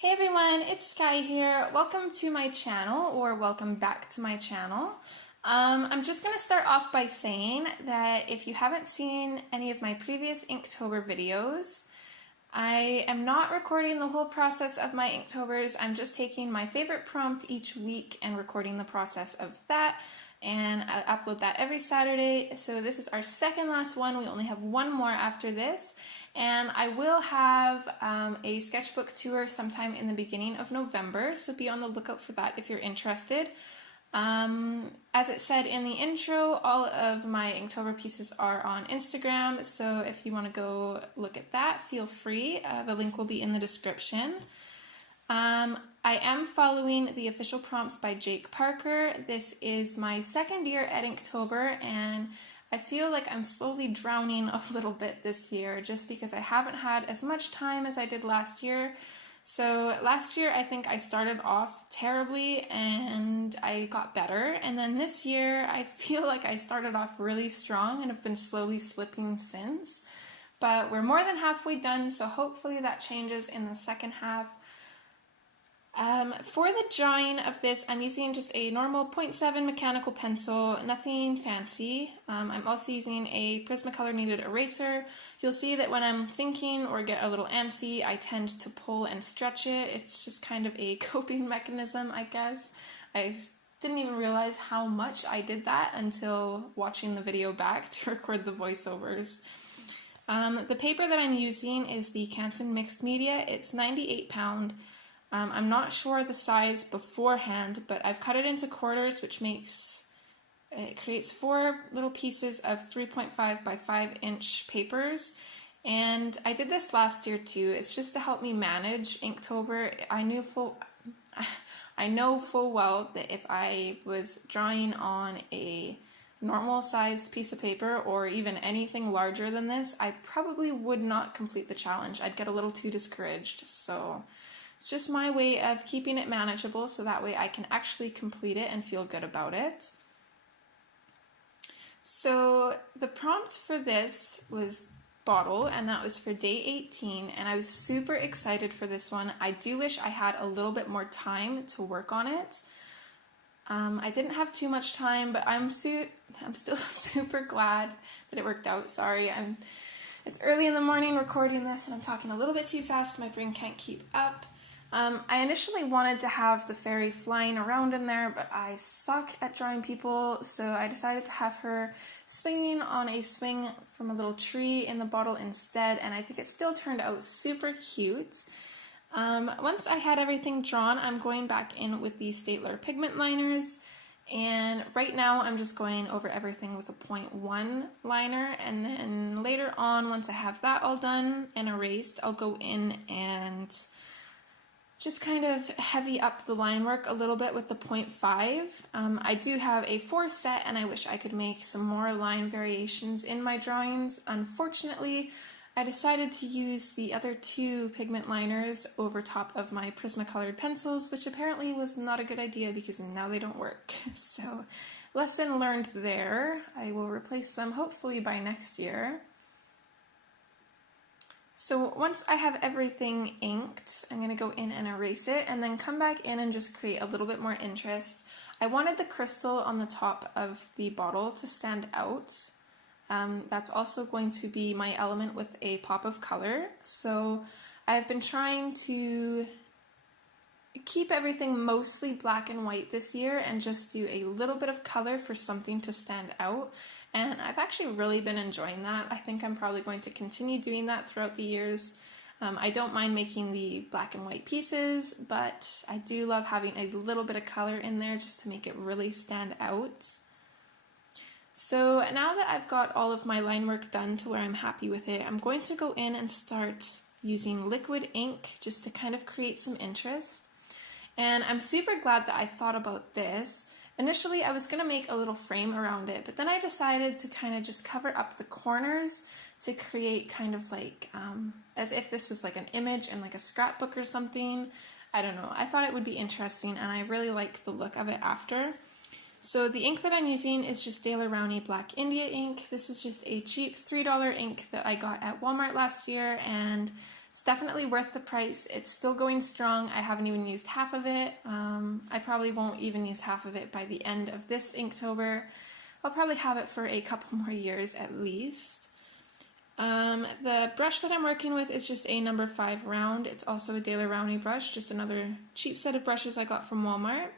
Hey everyone, it's Skyee here. Welcome to my channel, or welcome back to my channel. I'm just going to start off by saying that if you haven't seen any of my previous Inktober videos, I am not recording the whole process of my Inktobers. I'm just taking my favorite prompt each week and recording the process of that, and I upload that every Saturday. So this is our second last one. We only have one more after this. And I will have a sketchbook tour sometime in the beginning of November, so be on the lookout for that if you're interested. As it said in the intro, all of my Inktober pieces are on Instagram, so if you want to go look at that, feel free. The link will be in the description. I am following the official prompts by Jake Parker. This is my second year at Inktober, and I feel like I'm slowly drowning a little bit this year just because I haven't had as much time as I did last year. So last year I think I started off terribly and I got better, and then this year I feel like I started off really strong and have been slowly slipping since. But we're more than halfway done, so hopefully that changes in the second half. For the drawing of this, I'm using just a normal 0.7 mechanical pencil, nothing fancy. I'm also using a Prismacolor kneaded eraser. You'll see that when I'm thinking or get a little antsy, I tend to pull and stretch it. It's just kind of a coping mechanism, I guess. I didn't even realize how much I did that until watching the video back to record the voiceovers. The paper that I'm using is the Canson Mixed Media. It's 98 pound. I'm not sure the size beforehand, but I've cut it into quarters, which creates 4 little pieces of 3.5 by 5 inch papers. And I did this last year too. It's just to help me manage Inktober. I know full well that if I was drawing on a normal sized piece of paper or even anything larger than this, I probably would not complete the challenge. I'd get a little too discouraged. So it's just my way of keeping it manageable so that way I can actually complete it and feel good about it. So the prompt for this was bottle, and that was for day 18, and I was super excited for this one. I do wish I had a little bit more time to work on it. I didn't have too much time, but I'm still super glad that it worked out. Sorry, it's early in the morning recording this and I'm talking a little bit too fast. My brain can't keep up. I initially wanted to have the fairy flying around in there, but I suck at drawing people, so I decided to have her swinging on a swing from a little tree in the bottle instead, and I think it still turned out super cute. Once I had everything drawn, I'm going back in with the Staedtler pigment liners, and right now I'm just going over everything with a 0.1 liner, and then later on, once I have that all done and erased, I'll go in and just kind of heavy up the line work a little bit with the 0.5. I do have a 4 set, and I wish I could make some more line variations in my drawings. Unfortunately, I decided to use the other 2 pigment liners over top of my Prismacolored pencils, which apparently was not a good idea because now they don't work. So, lesson learned there. I will replace them hopefully by next year. So once I have everything inked, I'm going to go in and erase it and then come back in and just create a little bit more interest. I wanted the crystal on the top of the bottle to stand out. That's also going to be my element with a pop of color. So I've been trying to keep everything mostly black and white this year and just do a little bit of color for something to stand out. And I've actually really been enjoying that. I think I'm probably going to continue doing that throughout the years. I don't mind making the black and white pieces, but I do love having a little bit of color in there just to make it really stand out. So now that I've got all of my line work done to where I'm happy with it, I'm going to go in and start using liquid ink just to kind of create some interest. And I'm super glad that I thought about this. Initially, I was going to make a little frame around it, but then I decided to kind of just cover up the corners to create kind of like, as if this was like an image in like a scrapbook or something. I don't know. I thought it would be interesting, and I really like the look of it after. So the ink that I'm using is just Daler Rowney Black India ink. This was just a cheap $3 ink that I got at Walmart last year, and It's definitely worth the price. It's still going strong. I haven't even used half of it. I probably won't even use half of it by the end of this Inktober. I'll probably have it for a couple more years at least. The brush that I'm working with is just a number 5 round. It's also a Daler Rowney brush, just another cheap set of brushes I got from Walmart.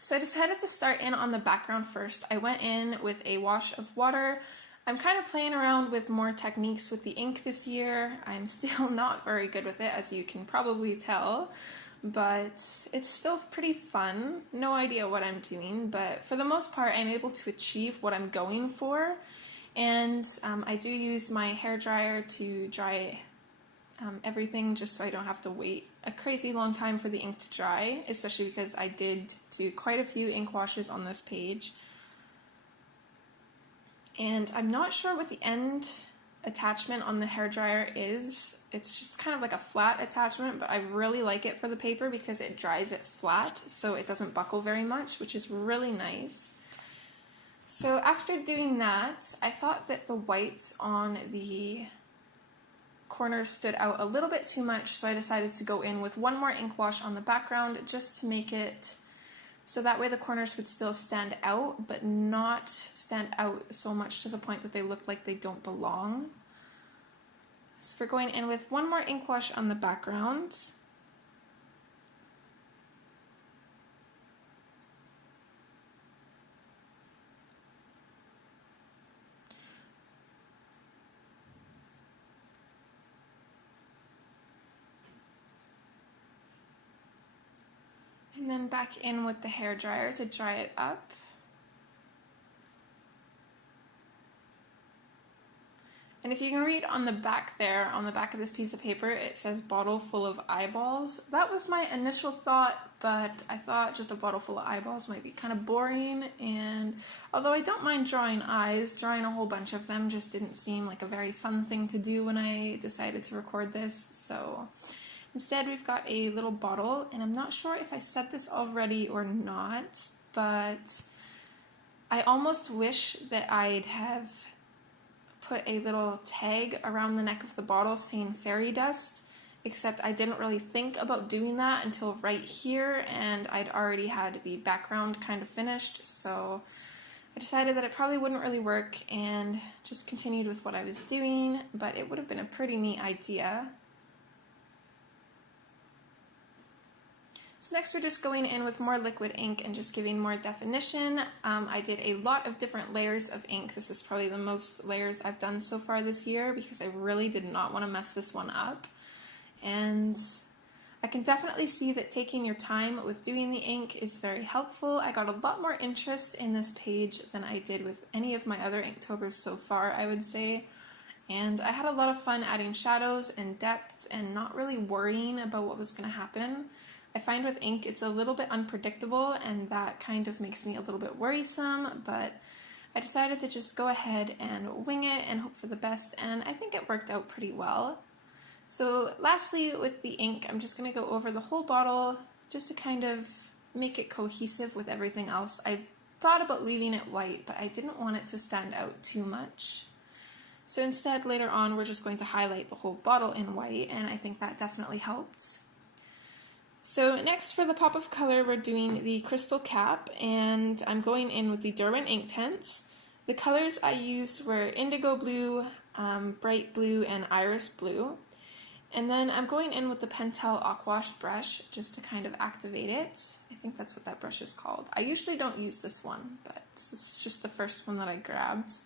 So I decided to start in on the background first. I went in with a wash of water. I'm kind of playing around with more techniques with the ink this year. I'm still not very good with it, as you can probably tell, but it's still pretty fun. No idea what I'm doing, but for the most part, I'm able to achieve what I'm going for. And I do use my hairdryer to dry everything, just so I don't have to wait a crazy long time for the ink to dry, especially because I did do quite a few ink washes on this page. And I'm not sure what the end attachment on the hairdryer is. It's just kind of like a flat attachment, but I really like it for the paper because it dries it flat, so it doesn't buckle very much, which is really nice. So after doing that, I thought that the whites on the corners stood out a little bit too much, so I decided to go in with one more ink wash on the background just to make it so that way the corners would still stand out, but not stand out so much to the point that they look like they don't belong. So we're going in with one more ink wash on the background. And then back in with the hairdryer to dry it up. And if you can read on the back there, on the back of this piece of paper, it says bottle full of eyeballs. That was my initial thought, but I thought just a bottle full of eyeballs might be kind of boring, and although I don't mind drawing eyes, drawing a whole bunch of them just didn't seem like a very fun thing to do when I decided to record this, so instead we've got a little bottle, and I'm not sure if I said this already or not, but I almost wish that I'd have put a little tag around the neck of the bottle saying fairy dust, except I didn't really think about doing that until right here, and I'd already had the background kind of finished, so I decided that it probably wouldn't really work and just continued with what I was doing, but it would have been a pretty neat idea. So next we're just going in with more liquid ink and just giving more definition. I did a lot of different layers of ink. This is probably the most layers I've done so far this year because I really did not want to mess this one up. And I can definitely see that taking your time with doing the ink is very helpful. I got a lot more interest in this page than I did with any of my other Inktober's so far, I would say. And I had a lot of fun adding shadows and depth and not really worrying about what was going to happen. I find with ink it's a little bit unpredictable, and that kind of makes me a little bit worrisome, but I decided to just go ahead and wing it and hope for the best, and I think it worked out pretty well. So lastly with the ink, I'm just going to go over the whole bottle just to kind of make it cohesive with everything else. I thought about leaving it white, but I didn't want it to stand out too much. So instead, later on, we're just going to highlight the whole bottle in white, and I think that definitely helped. So next for the pop of color, we're doing the crystal cap, and I'm going in with the Derwent Inktense. The colors I used were indigo blue, bright blue, and iris blue. And then I'm going in with the Pentel Aquash brush just to kind of activate it. I think that's what that brush is called. I usually don't use this one, but this is just the first one that I grabbed.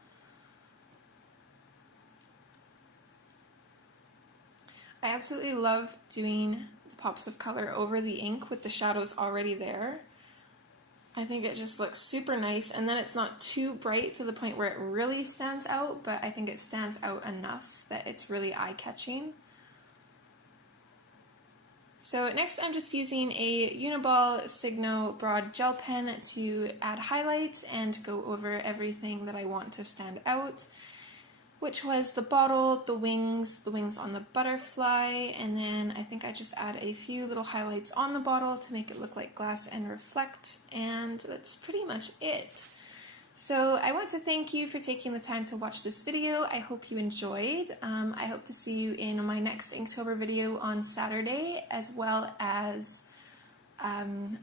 I absolutely love doing pops of color over the ink with the shadows already there. I think it just looks super nice, and then it's not too bright to the point where it really stands out, but I think it stands out enough that it's really eye-catching. So next I'm just using a Uniball Signo broad gel pen to add highlights and go over everything that I want to stand out, which was the bottle, the wings on the butterfly, and then I think I just add a few little highlights on the bottle to make it look like glass and reflect, and that's pretty much it. So I want to thank you for taking the time to watch this video. I hope you enjoyed. I hope to see you in my next Inktober video on Saturday, as well as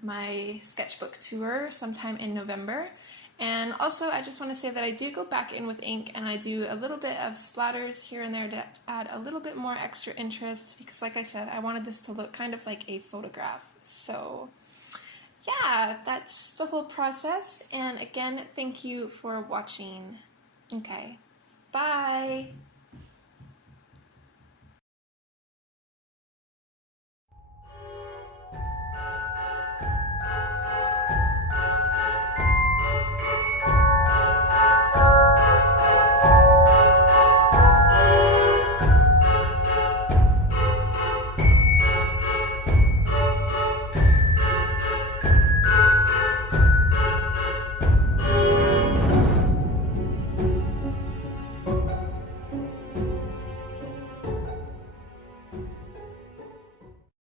my sketchbook tour sometime in November. And also, I just want to say that I do go back in with ink and I do a little bit of splatters here and there to add a little bit more extra interest, because like I said, I wanted this to look kind of like a photograph. So yeah, that's the whole process. And again, thank you for watching. Okay, bye!